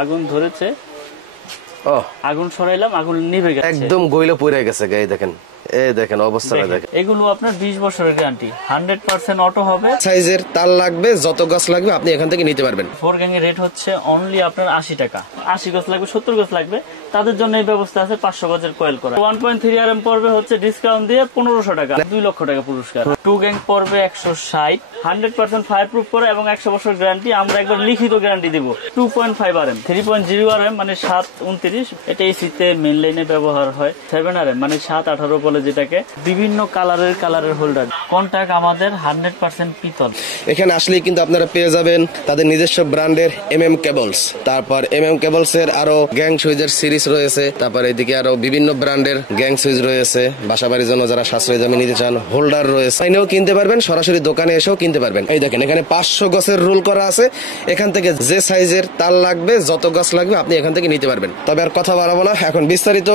আগুন ধরেছে। ও আগুন সরাইলাম, আগুন নিভে গেছে, একদম গইলে পুড়ে গেছে। এই দেখেন, এই দেখেন অবস্থাটা দেখেন। এগুলো আপনার 20 বছরের গ্যারান্টি, 100% অটো হবে। সাইজের তার লাগবে, যত গাছ লাগবে আপনি এখান থেকে নিতে পারবেন। 4 গ্যাং এর রেট হচ্ছে অনলি আপনার 80 টাকা। 80 গজ লাগবে, 70 গজ লাগবে, তাদের জন্য এই ব্যবস্থা আছে 500 গজের কয়েল করা। 1.3 RM পড়বে হচ্ছে ডিসকাউন্ট দিয়ে 1500 টাকা, 2 লক্ষ টাকা পুরস্কার। 2 গ্যাং পড়বে 160, 100% ফায়ার প্রুফ করে এবং 100 বছর গ্যারান্টি। আমরা একবার লিখিত গ্যারান্টি দিব। 2.5 RM, 3.0 RM মানে 729, এটা এসিতে মেইন লাইনে ব্যবহার হয়। 7 RM মানে 718 বলে যেটাকে। বিভিন্ন কালারের হোল্ডার। কন্টাক্ট আমাদের 100% পিতল। এখানে আসলেই কিন্তু আপনারা পেয়ে যাবেন তাদের নিজস্ব ব্র্যান্ডের MM কেবলস। তারপর MM কেবলস এর আরো গ্যাং সুইচের সিরিজ রয়েছে। তারপর এদিকে আরো বিভিন্ন ব্র্যান্ডের গ্যাং সুইচ রয়েছে। বাসাবাড়ির জন্য যারা সাশ্রয়ী দামে নিতে চান, হোল্ডার রয়েছে, এখানেও কিনতে পারবেন, সরাসরি দোকানে এসেও কিনতে পারবেন। এই দেখেন, এখানে 500 গজের রুল করা আছে। এখান থেকে যে সাইজের তার লাগবে, যত গাছ লাগবে আপনি এখান থেকে নিতে পারবেন। তবে আর কথা বাড়াবো না, এখন বিস্তারিত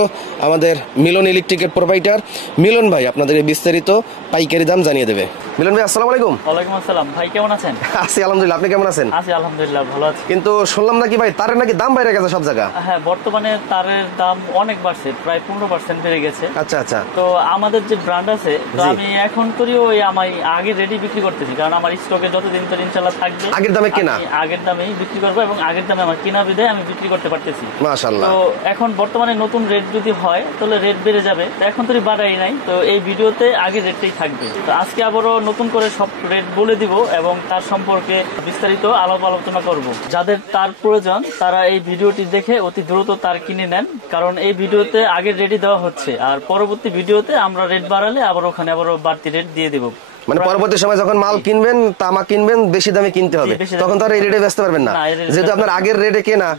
আমাদের মিলন ইলেকট্রিকের প্রোভাইডার মিলন ভাই আপনাদের এই বিস্তারিত পাইকারি দাম জানিয়ে দেবে। মিলন ভাই আসসালামু আলাইকুম। ওয়ালাইকুম আসসালাম ভাই, কেমন আছেন? আছি আলহামদুলিল্লাহ, আপনি কেমন আছেন? আছি আলহামদুলিল্লাহ, ভালো আছি। কিন্তু শুনলাম নাকি ভাই তারের নাকি দাম বেড়ে গেছে সব জায়গা? হ্যাঁ, বর্তমানে তারের দাম অনেক বাড়ছে, প্রায় 15% বেড়ে গেছে। আচ্ছা আচ্ছা। তো আমাদের যে ব্র্যান্ড আছে, তো আমি এখন করি ওই আমি আগে রেডি বিক্রি করতেছি, কারণ আমার স্টকে যতদিন তো ইনশাআল্লাহ থাকবে আগের দামে কেনা, আগের দামেই বিক্রি করবো এবং আগের দামে আমার কেনা বিধে আমি বিক্রি করতে পারতেছি। মাশাআল্লাহ। তো এখন বর্তমানে নতুন রেট যদি হয় তাহলে রেট বেড়ে যাবে, তো এখন তো বাড়াই নাই, তো এই ভিডিওতে আগের রেটটাই থাকবে। তো আজকে আবারও নতুন করে সব রেট বলে দিব এবং তার সম্পর্কে বিস্তারিত আলোচনা করব। যাদের তার প্রয়োজন তারা এই ভিডিওটি দেখে অতি দ্রুত তার কিনে নেন, কারণ এই ভিডিওতে আগের রেটই দেওয়া হচ্ছে, আর পরবর্তী ভিডিওতে আমরা রেট বাড়ালে আবার ওখানে আবারও বাড়তি রেট দিয়ে দেবো। মানে পরবর্তী সময় যখন মাল কিনবেন, তামা কিনবেন, বেশি দামে কিনতে হবে, তখন তো আর এই রেটে বেচতে পারবেন না, যেহেতু আপনার আগের রেটে কেনা,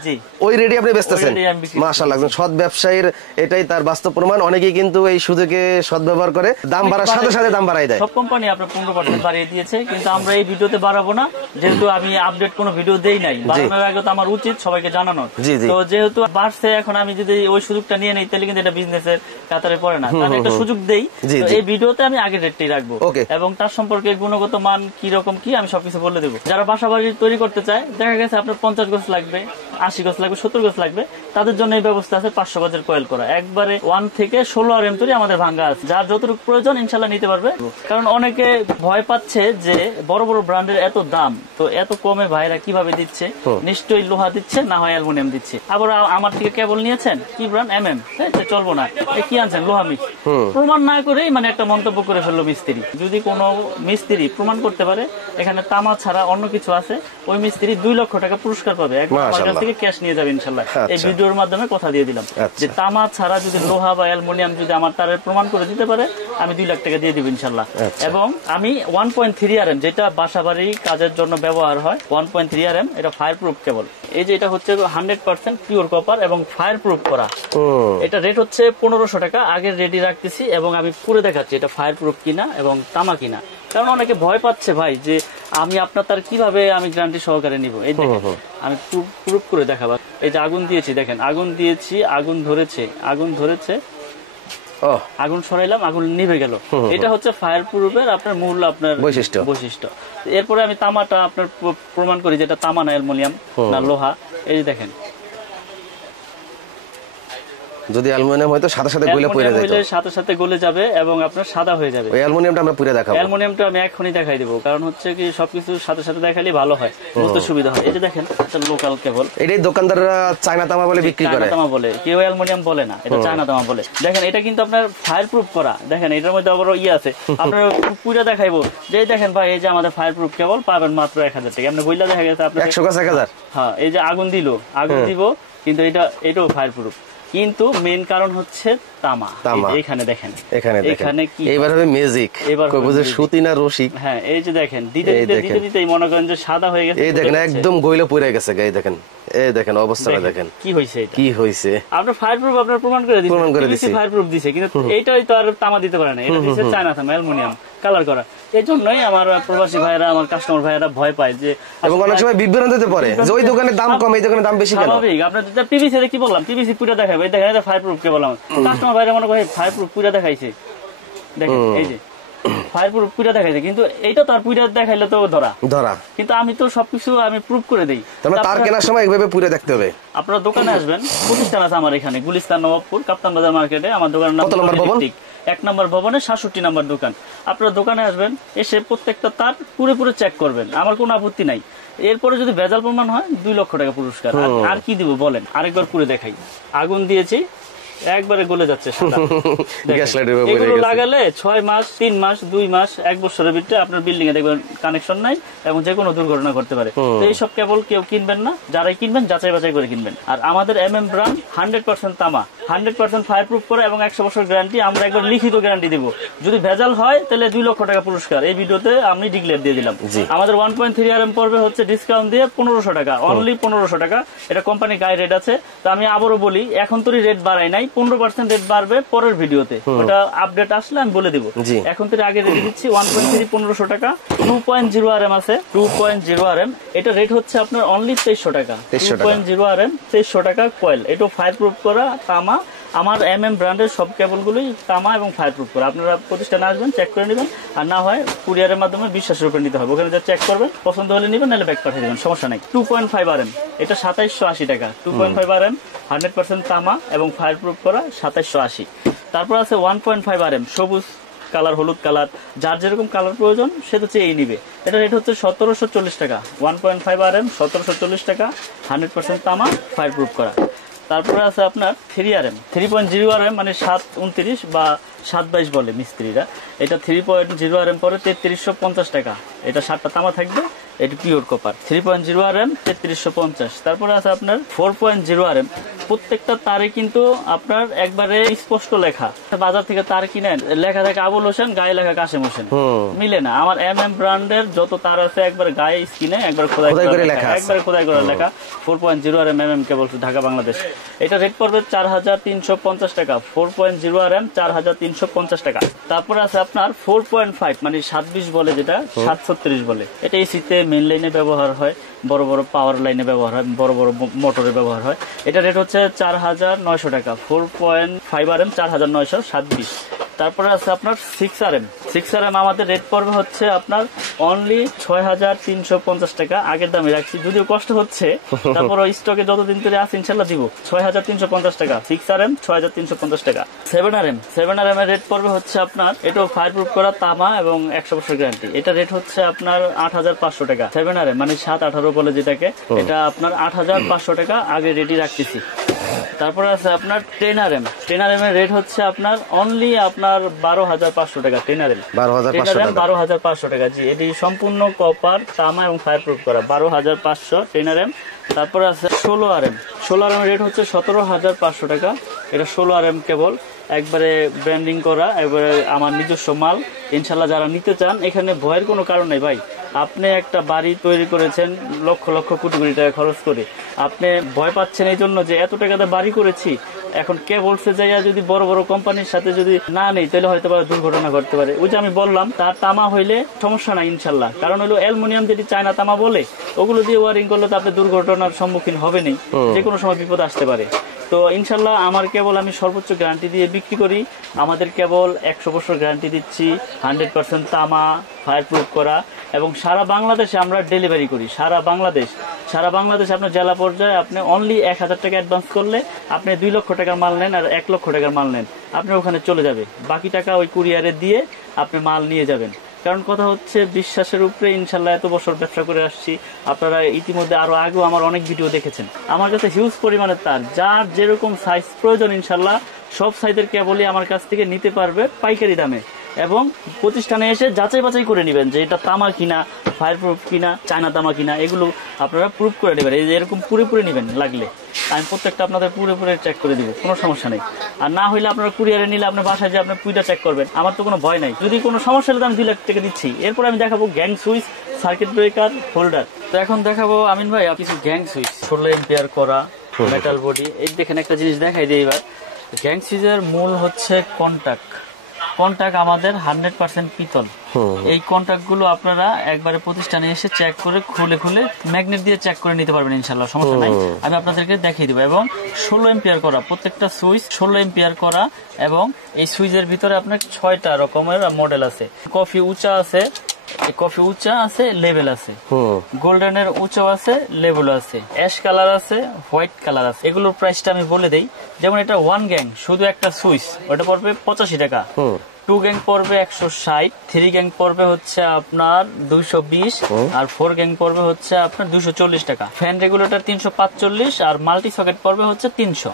ওই রেটে আপনি বেচতেছেন। মাশাআল্লাহ, একজন সৎ ব্যবসায়ীর এটাই তার বাস্তব প্রমাণ। অনেকেই কিন্তু এই সুযোগে সদ্ব্যবহার করে, দাম বাড়ার সাথে সাথে দাম বাড়াই দেয়। সব কোম্পানি আপনার 15% বাড়িয়ে দিয়েছে, কিন্তু আমরা এই ভিডিওতে বাড়াবো না, যেহেতু আমি আপডেট কোনো ভিডিও দেই নাই। বাড়ানোর আগে তো আমার উচিত সবাইকে জানানোর। তো যেহেতু বাড়ছে, এখন আমি যদি ওই সুযোগটা নিয়ে নেই তাহলে কিন্তু এটা বিজনেসের কাতারে পড়ে না, কারণ একটা সুযোগ দেই। এই ভিডিওতে আমি আগের রেটটাই রাখবো এবং তার সম্পর্কে গুণগত মান কি রকম কি আমি সবকিছু বলে দেবো। যারা বাসা বাড়ি তৈরি করতে চায়, দেখা গেছে আপনার 50 গজ লাগবে, 80 গজ লাগবে, 70 গজ লাগবে, তাদের জন্য এই ব্যবস্থা আছে 500 গজের কয়েল করা। একবারে 1 থেকে 16 RM তৈরি আমাদের ভাঙ্গা আছে, যার যতটুকু প্রয়োজন ইনশাল্লাহ নিতে পারবে। কারণ অনেকে ভয় পাচ্ছে যে বড় বড় ব্র্যান্ডের এত দাম, তো এত কমে ভাইরা কিভাবে দিচ্ছে, নিশ্চয়ই লোহা দিচ্ছে, না হয় অ্যালুমিনিয়াম দিচ্ছে। আবার আমার থেকে কেবল নিয়েছেন কি ব্র্যান্ড MM, চলবো না, কি আনছেন লোহা মিক্স, প্রমাণ না করেই মানে একটা মন্তব্য করে ফেললো মিস্ত্রি। যদি কোনো মিস্ত্রি প্রমাণ করতে পারে এখানে তামা ছাড়া অন্য কিছু আছে, ওই মিস্ত্রি 2 লক্ষ টাকা পুরস্কার পাবে, একবার আমার কাছ থেকে ক্যাশ নিয়ে যাবে ইনশাল্লাহ। এই ভিডিওর মাধ্যমে কথা দিয়ে দিলাম যে তামা ছাড়া যদি লোহা বা অ্যালুমিনিয়াম যদি আমার তারের প্রমাণ করে দিতে পারে, আমি 2 লাখ টাকা দিয়ে দিব ইনশাল্লাহ। এবং আমি 1.3 RM, যেটা বাসাবাড়ি কাজের জন্য ব্যবহার হয়, 1.3 RM, এটা ফায়ার প্রুফ কেবল। এই যে এটা হচ্ছে 100% পিওর কপার এবং ফায়ার প্রুফ করা। এটা রেট হচ্ছে 1500 টাকা, আগের রেডি রাখতেছি এবং আমি পুরো দেখাচ্ছি এটা ফায়ার প্রুফ কিনা এবং তামা কিনা। কারণ অনেকে ভয় পাচ্ছে ভাই যে আমি আপনার তার কিভাবে আমি গ্যারান্টি সহকারে নিব। এই দেখেন, আমি প্রুফ করে দেখাবো। এই যে আগুন দিয়েছি, দেখেন আগুন দিয়েছি, আগুন ধরেছে, আগুন সরাইলাম, আগুন নিভে গেল। এটা হচ্ছে ফায়ার প্রুফের আপনার মূল আপনার বৈশিষ্ট্য। এরপরে আমি তামাটা আপনার প্রমাণ করি যেটা তামা না অ্যালুমিনিয়াম না লোহা। এই যে দেখেন, যদি অ্যালুমিনিয়াম হয়তো সাথে সাথে গলে পড়ে যাবে, সাথে সাথে গলে যাবে এবং আপনার সাদা হয়ে যাবে। ওই অ্যালুমিনিয়ামটা আমরা পুরো দেখাবো। অ্যালুমিনিয়ামটা আমি এখনই দেখাই দেব, কারণ হচ্ছে কি সবকিছু সাথে সাথে দেখালে ভালো হয়, বুঝতে সুবিধা হয়। এই যে দেখেন, এটা লোকাল কেবল। এটাই দোকানদাররা চায়না তামা বলে বিক্রি করে, তামা বলে, কেউ অ্যালুমিনিয়াম বলে না, এটা চায়না তামা বলে। দেখেন এটা কিন্তু আপনার ফায়ার প্রুফ করা। দেখেন এটার মধ্যে আবার আছে, আপনার পুরো দেখাইবো। যে দেখেন ভাই, এই যে আমাদের ফায়ার প্রুফ কেবল পাবেন মাত্র 1000 টাকা। আপনি বইলা দেখা গেছে আপনার 100 গাছ 1000। হ্যাঁ, এই যে আগুন দিব, কিন্তু এটাও ফায়ার প্রুফ। কিন্তু মেইন কারণ হচ্ছে তামা। এখানে দেখেন, এখানে কি এবার হবে ম্যাজিক, কই বুঝে সুতি না রশি। হ্যাঁ, এই যে দেখেন, দিতেই মনে করেন যে সাদা হয়ে গেছে। এই দেখেন একদম গইলে পুড়ে গেছে। এই দেখেন, এই দেখেন অবস্থাটা দেখেন কি হইছে। এটা কি হইছে, আপনার ফায়ার প্রুফ আপনার প্রমাণ করে দিয়েছে, ফায়ার প্রুফ দিয়েছে, কিন্তু এইটাই তো আর তামা দিতে পারে না, এটা দিয়েছে চায়না তামা, অ্যালুমিনিয়াম কালার করা। এই জন্যই আমার প্রবাসী ভাইরা, আমার কাস্টমার ভাইরা ভয় পায় যে, এবং অনেক সময় বিভ্রান্ত হতে পারে যে ওই দোকানে দাম কম, এই দোকানে দাম বেশি কেন। স্বাভাবিক, আপনার পিভিসি কি বললাম, পিভিসি পুরো দেখাবে, এই দেখেন এটা ফায়ার প্রুফ কে বললাম, কাস্টমার ভাইরা মনে করে ফায়ার প্রুফ পুরো দেখাইছে। দেখেন এই যে ফায়ার প্রুফ পুরা দেখাইছে, কিন্তু এইটা তার পুরা দেখাইলে তো ধরা, কিন্তু আমি তো সবকিছু আমি প্রুফ করে দেই। তার কেনার সময় এইভাবে পুরো দেখতে হবে। আপনারা দোকানে আসবেন, প্রতিষ্ঠান আছে আমার এখানে গুলিস্তান নবাবপুর কাপ্তান বাজার মার্কেটে। আমার দোকানের নাম 1 নম্বর ভবনে 67 নম্বর দোকান। আপনারা দোকানে আসবেন, এসে প্রত্যেকটা তার পুরো চেক করবেন, আমার কোনো আপত্তি নাই। এরপরে যদি ভেজাল প্রমাণ হয় 2 লক্ষ টাকা পুরস্কার। আর কি দিব বলেন? আরেকবার পুরো দেখাই। আগুন দিয়েছি, একবারে গলে যাচ্ছে। এগুলো লাগালে 6 মাস, 3 মাস, 2 মাস, 1 বছরের ভিতরে আপনার বিল্ডিং এ দেখবেন কানেকশন নাই এবং যে কোনো দুর্ঘটনা করতে পারে। তো এইসব কেবল কেউ কিনবেন না, যারাই কিনবেন যাচাই বাছাই করে কিনবেন। আর আমাদের MM ব্র্যান্ড 100% তামা, 100% ফায়ার প্রুফ করে এবং 100 বছর গ্যারান্টি। আমরা একবার লিখিত গ্যারান্টি দিব, যদি ভেজাল হয় তাহলে 2 লক্ষ টাকা পুরস্কার। এই ভিডিওতে আমি ডিক্লেয়ার দিয়ে দিলাম। আমাদের 1.3 RM পড়বে হচ্ছে ডিসকাউন্ট দিয়ে 1500 টাকা, অনলি 1500 টাকা। এটা কোম্পানি গায়ে রেট আছে। তো আমি আবারও বলি, এখন তো রেট বাড়াই নাই, 15% রেট বাড়বে পরের ভিডিওতে, ওটা আপডেট আসলে আমি বলে দিব। এখন তো আগে রেট দিচ্ছি 1.3 1500 টাকা। 2.0 RM আছে, 2.0 RM, এটা রেট হচ্ছে আপনার অনলি 2300 টাকা। 2.0 RM 2300 টাকা কয়েল। এটা ফায়ার প্রুফ করা তামা। আমার MM ব্র্যান্ডের সব কেবলগুলোই তামা এবং ফায়ার প্রুফ করা। আপনারা প্রতিষ্ঠানে আসবেন, চেক করে নেবেন, আর না হয় কুরিয়ারের মাধ্যমে বিশ্বাসের উপরে নিতে হবে। ওখানে যা চেক করবেন, পছন্দ হলে নেবেন, নাহলে ব্যাক পাঠিয়ে দেবেন, সমস্যা নাই। 2.5 RM, এটা 2780 টাকা। 2.5 RM 100% তামা এবং ফায়ার প্রুফ করা 2780। তারপর আছে 1.5 RM, সবুজ কালার, হলুদ কালার, যার যেরকম কালার প্রয়োজন সে তো চেয়েই নিবে। এটা রেট হচ্ছে 1740 টাকা। 1.5 RM 1740 টাকা, 100% তামা, ফায়ার প্রুফ করা। তারপরে আছে আপনার 3 RM, 3.0 RM মানে 729 বা 722 বলে মিস্ত্রিরা। এটা 3.0 RM পরে 3350 টাকা। এটা 7টা তামা থাকবে, এটা পিওর কপার। 3.0 RM 3350। তারপরে আছে আপনার 4.0 RM, প্রত্যেকটা তারে কিন্তু আপনার একবারে স্পষ্ট লেখা। বাজার থেকে তার কিনেন, লেখা থাকে আবুল হোসেন, গায়ে লেখা কাশেম হোসেন, মিলে না। আমার MM ব্র্যান্ডের যত তার আছে একবার গায়ে স্কিনে একবার খোদাই করে লেখা, একবার খোদাই করে লেখা। 4.0 RM MM কেবল, ঢাকা বাংলাদেশ। এটা রেট পড়বে 4350 টাকা। 4.0 RM 4350 টাকা। তারপরে আছে আপনার 4.5 মানে 720 বলে, যেটা 736 বলে। এটা এসিতে মেইন লাইনে ব্যবহার হয়, বড় বড় পাওয়ার লাইনে ব্যবহার হয়, বড় বড় মোটরে ব্যবহার হয়। এটা রেট হচ্ছে 4900 টাকা। 4.5 RM 4927। তারপরে আছে আপনার 6 RM। 6 RM আমাদের রেট পড়বে হচ্ছে আপনার অনলি 6350 টাকা। আগের দামে রাখছি, যদিও কষ্ট হচ্ছে, তারপর স্টকে যতদিন ধরে আছে ইনশাল্লাহ দিব। 6350 টাকা 6 RM, 6350 টাকা। 7 RM, 7 RM এর রেট পড়বে হচ্ছে আপনার, এটাও ফায়ার প্রুফ করা তামা এবং 100 বছর গ্যারান্টি। এটা রেট হচ্ছে আপনার 8500 টাকা। 7 RM মানে 718 বলে যেটাকে, এটা আপনার 8500 টাকা আগে রেডি রাখতেছি। তারপরে আছে আপনার 10 RM। 10 RM এর রেট হচ্ছে আপনার অনলি আপনার 12500 টাকা। 10 RM 12500 টাকা। জি, এটি সম্পূর্ণ কপার, তামা এবং ফায়ার প্রুফ করা। 12500 10 RM। তারপরে আছে 16 RM। 16 RM এর রেট হচ্ছে 17500 টাকা। এটা 16 RM কেবল, একবারে ব্র্যান্ডিং করা, একবারে আমার নিজস্ব মাল। ইনশাল্লাহ যারা নিতে চান, এখানে ভয়ের কোনো কারণ নেই ভাই। আপনি একটা বাড়ি তৈরি করেছেন লক্ষ লক্ষ কোটি কোটি টাকা খরচ করে, আপনি ভয় পাচ্ছেন এই জন্য যে এত টাকাতে বাড়ি করেছি, এখন কে বলছে যাইয়া যদি বড় বড় কোম্পানির সাথে যদি না নেই তাহলে হয়তো দুর্ঘটনা ঘটতে পারে। ওই যে আমি বললাম, তার তামা হইলে সমস্যা নাই ইনশাল্লাহ। কারণ হলো অ্যালুমিনিয়াম যেটি চায়না তামা বলে, ওগুলো দিয়ে ওয়ারিং করলে তো আপনি দুর্ঘটনার সম্মুখীন হবেনই, যে কোনো সময় বিপদ আসতে পারে। তো ইনশাল্লাহ আমার কেবল আমি সর্বোচ্চ গ্যারান্টি দিয়ে বিক্রি করি। আমাদের কেবল 100 বছর গ্যারান্টি দিচ্ছি, 100% তামা, ফায়ার প্রুফ করা, এবং সারা বাংলাদেশে আমরা ডেলিভারি করি। সারা বাংলাদেশ আপনার জেলা পর্যায়ে আপনি অনলি 1000 টাকা অ্যাডভান্স করলে আপনি 2 লক্ষ টাকার মাল নেন আর 1 লক্ষ টাকার মাল নেন, আপনার ওখানে চলে যাবে। বাকি টাকা ওই কুরিয়ারে দিয়ে আপনি মাল নিয়ে যাবেন। কারণ কথা হচ্ছে বিশ্বাসের উপরে ইনশাল্লাহ এত বছর ব্যবসা করে আসছি। আপনারা ইতিমধ্যে আরো আগেও আমার অনেক ভিডিও দেখেছেন। আমার কাছে হিউজ পরিমাণের তার, যার যেরকম সাইজ প্রয়োজন ইনশাল্লাহ সব সাইজের কেবলই আমার কাছ থেকে নিতে পারবে পাইকারি দামে। এবং প্রতিষ্ঠানে এসে যাচাই বাছাই করে নেবেন যে এটা তামা কিনা, ফায়ার প্রুফ কিনা, চায়না তামা কিনা, এগুলো আপনারা প্রুফ করে নেবেন। এই যে এরকম পুরোপুরি নেবেন, লাগলে আমি প্রত্যেকটা আপনাদের পুরোপুরি চেক করে দিব, কোনো সমস্যা নেই। আর না হইলে আপনারা কুরিয়ারে নিলে আপনার বাসায় যে আপনার পুইটা চেক করবেন, আমার তো কোনো ভয় নাই। যদি কোনো সমস্যা হলে আমি 2 লাখ টাকা দিচ্ছি। এরপর আমি দেখাবো gang switch, circuit breaker, holder. তো এখন দেখাবো আমিন ভাই কিছু গ্যাং সুইচ, 16 এম্পিয়ার করা, মেটাল বডি। এই দেখেন একটা জিনিস দেখাই দিই এবার। গ্যাং সুইচের মূল হচ্ছে কন্টাক্ট। কন্টাক্ট আমাদের 100% পিতল। এই কন্টাক্ট গুলো আপনারা একবারে প্রতিষ্ঠানে এসে চেক করে খুলে ম্যাগনেট দিয়ে চেক করে নিতে পারবেন ইনশাল্লাহ, সমস্যা নাই। আমি আপনাদেরকে দেখিয়ে দিব। এবং 16 এম্পিয়ার করা, প্রত্যেকটা সুইচ 16 এম্পিয়ার করা। এবং এই সুইচের ভিতরে আপনার 6টা রকমের মডেল আছে। কফি উঁচা আছে, কফি উঁচা আছে, লেভেল আছে, গোল্ডেনের উঁচা আছে, লেভেল আছে, অ্যাশ কালার আছে, হোয়াইট কালার আছে। এগুলোর প্রাইসটা আমি বলে দেই। যেমন এটা 1 গ্যাং শুধু একটা সুইচ, ওটা পড়বে 85 টাকা। 2 গ্যাং পড়বে 160, 3 গ্যাং পড়বে হচ্ছে আপনার 220, আর 4 গ্যাং পড়বে হচ্ছে আপনার 240 টাকা। ফ্যান রেগুলেটর 345, আর মাল্টি সকেট পড়বে হচ্ছে 300।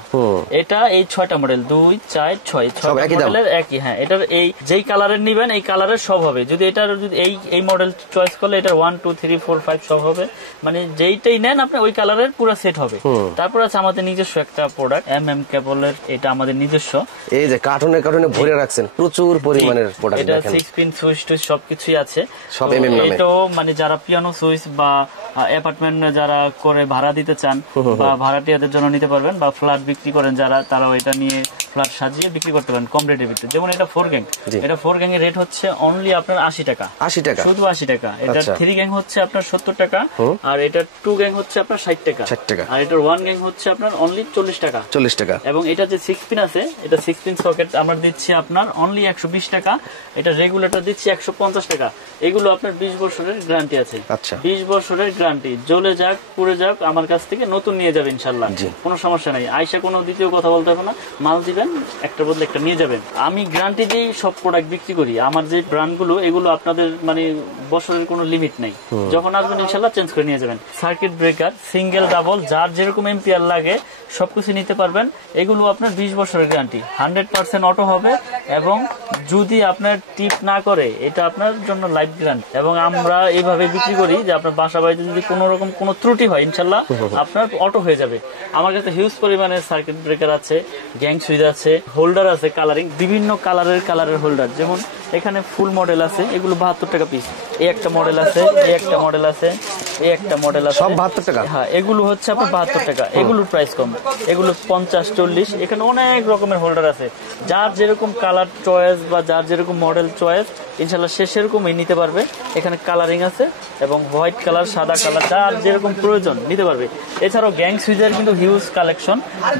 এটা এই 6টা মডেল, 2, 4, 6 মডেলের একই। হ্যাঁ, এটার এই যেই কালারের নিবেন এই কালারের সব হবে। যদি এটার যদি এই মডেল চয়েস করলে এটার 1, 2, 3, 4, 5 সব হবে। মানে যেইটাই নেন আপনি ওই কালারের পুরো সেট হবে। তারপর আছে আমাদের নিজস্ব একটা প্রোডাক্ট কেবলের, এটা আমাদের নিজস্ব। এই যে কার্টুনে ভরে রাখছেন প্রচুর পরিমাণের প্রোডাক্ট, এটা 6 পিন সুইচ টুইচ সবকিছুই আছে সব এমএম নামে। এটাও মানে যারা পিয়ানো সুইচ বা অ্যাপার্টমেন্ট যারা করে ভাড়া দিতে চান বা ভাড়াটিয়াদের জন্য নিতে পারবেন, বা ফ্ল্যাট বিক্রি করেন যারা, তারাও এটা নিয়ে ফ্ল্যাট সাজিয়ে বিক্রি করতে পারেন কম রেটের ভিতরে। যেমন এটা 4 গ্যাং, এটা 4 গ্যাং এর রেট হচ্ছে অনলি আপনার 80 টাকা, 80 টাকা, শুধু 80 টাকা। এটা 3 গ্যাং হচ্ছে আপনার 70 টাকা, আর এটা 2 গ্যাং হচ্ছে আপনার 60 টাকা, 60 টাকা, আর এটার 1 গ্যাং হচ্ছে আপনার অনলি 40 টাকা, 40 টাকা। এবং এটা যে 6 পিন আছে, এটা 6 পিন সকেট আমরা দিচ্ছি আপনার অনলি 120 টাকা। এটা রেগুলেটর দিচ্ছি 150 টাকা। এগুলো আপনার 20 বছরের গ্যারান্টি আছে। আচ্ছা, 20 বছরের গ্যারান্টি, জ্বলে যাক পুড়ে যাক আমার কাছ থেকে নতুন নিয়ে যাবেন ইনশাআল্লাহ, কোনো সমস্যা নাই। আয়সা কোনো দ্বিতীয় কথা বলতে হবে না, মাল দিবেন একটা বদলে একটা নিয়ে যাবেন। আমি গ্যারান্টি দিয়ে সব প্রোডাক্ট বিক্রি করি। আমার যে ব্র্যান্ডগুলো এগুলো আপনাদের মানে বছরের কোনো লিমিট নেই, যখন আসবেন ইনশাআল্লাহ চেঞ্জ করে নিয়ে যাবেন। সার্কিট ব্রেকার সিঙ্গেল ডাবল যার যেরকম এম্পিয়ার লাগে সবকিছু নিতে পারবেন। এগুলো আপনার 20 বছরের গ্যারান্টি, 100% অটো হবে। এবং যদি আপনার টিপ না করে এটা আপনার জন্য লাইফ গ্যারান্টি। এবং আমরা এইভাবে বিক্রি করি যে আপনার বাসা বাড়িতে যদি কোনো রকম কোনো ত্রুটি হয় ইনশাল্লাহ আপনার অটো হয়ে যাবে। আমার কাছে হিউজ পরিমাণে সার্কিট ব্রেকার আছে, গ্যাং সুইচ আছে, হোল্ডার আছে, কালারিং বিভিন্ন কালারের হোল্ডার। যেমন এখানে ফুল মডেল আছে, এগুলো 72 টাকা পিস। এই একটা মডেল আছে, এই একটা মডেল আছে, এই একটা মডেল আছে, সব 72 টাকা। হ্যাঁ, এগুলো হচ্ছে আপনার 72 টাকা। এগুলোর প্রাইস কম, এগুলো 50, 40। এখানে অনেক রকমের হোল্ডার আছে, যার যেরকম কালার চয়েস বা যার যেরকম মডেল চয়েস ইনশাল্লাহ সে সেরকমই নিতে পারবে। এখানে কালারিং আছে এবং হোয়াইট কালার, সাদা কালার, যার যেরকম প্রয়োজন নিতে পারবে। এছাড়াও গ্যাং সুইচের কিন্তু হিউজ কালেকশন,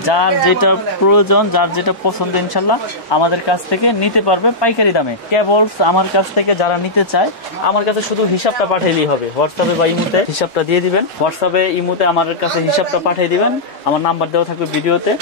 যার যেটা প্রয়োজন যার যেটা পছন্দ ইনশাল্লাহ আমাদের কাছ থেকে নিতে পারবে পাইকারি দামে। কেবলস আমার কাছ থেকে যারা নিতে চায় আমার কাছে শুধু হিসাবটা পাঠাইলেই হবে। হোয়াটসঅ্যাপে বা ইমুতে হিসাবটা দিয়ে দিবেন, হোয়াটসঅ্যাপে ইমুতে আমার কাছে হিসাবটা পাঠিয়ে দিবেন। আমার নাম্বার দেওয়া থাকবে ভিডিওতে,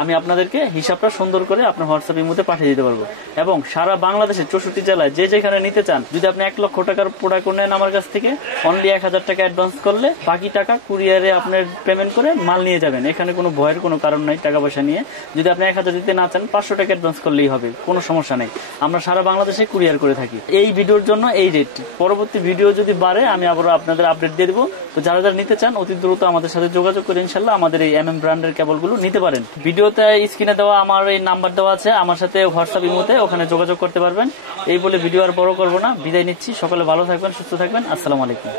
আমি আপনাদেরকে হিসাবটা সুন্দর করে আপনার হোয়াটসঅ্যাপ ইমুতে পাঠিয়ে দিতে পারবো। এবং সারা বাংলাদেশের 64 জেলায় যে যেখানে নিতে চান, যদি আপনি 1 লক্ষ টাকার প্রোডাক্ট নেন আমার কাছ থেকে, অনলি 1000 টাকা অ্যাডভান্স করলে বাকি টাকা কুরিয়ারে আপনার পেমেন্ট করে মাল নিয়ে যাবেন। এখানে কোনো ভয়ের কোনো কারণ নাই টাকা পয়সা নিয়ে। যদি আপনি 1000 দিতে না চান 500 টাকা অ্যাডভান্স করলেই হবে, কোনো সমস্যা নেই। আমরা সারা বাংলাদেশে কুরিয়ার করে থাকি। এই ভিডিওর জন্য এই রেট, পরবর্তী ভিডিও যদি বাড়ে আমি আবার আপনাদের আপডেট দিয়ে দেবো। তো যারা যারা নিতে চান অতি দ্রুত আমাদের সাথে যোগাযোগ করে ইনশাল্লাহ আমাদের এই এমএম ব্র্যান্ডের কেবলগুলো নিতে পারেন। ভিডিওতে স্ক্রিনে দেওয়া আমার এই নাম্বার দেওয়া আছে, আমার সাথে হোয়াটসঅ্যাপ ইমোতে ওখানে যোগাযোগ করতে পারবেন। এই বলে ভিডিও আর বড় করবো না, বিদায় নিচ্ছি। সকলে ভালো থাকবেন, সুস্থ থাকবেন। আসসালামু আলাইকুম।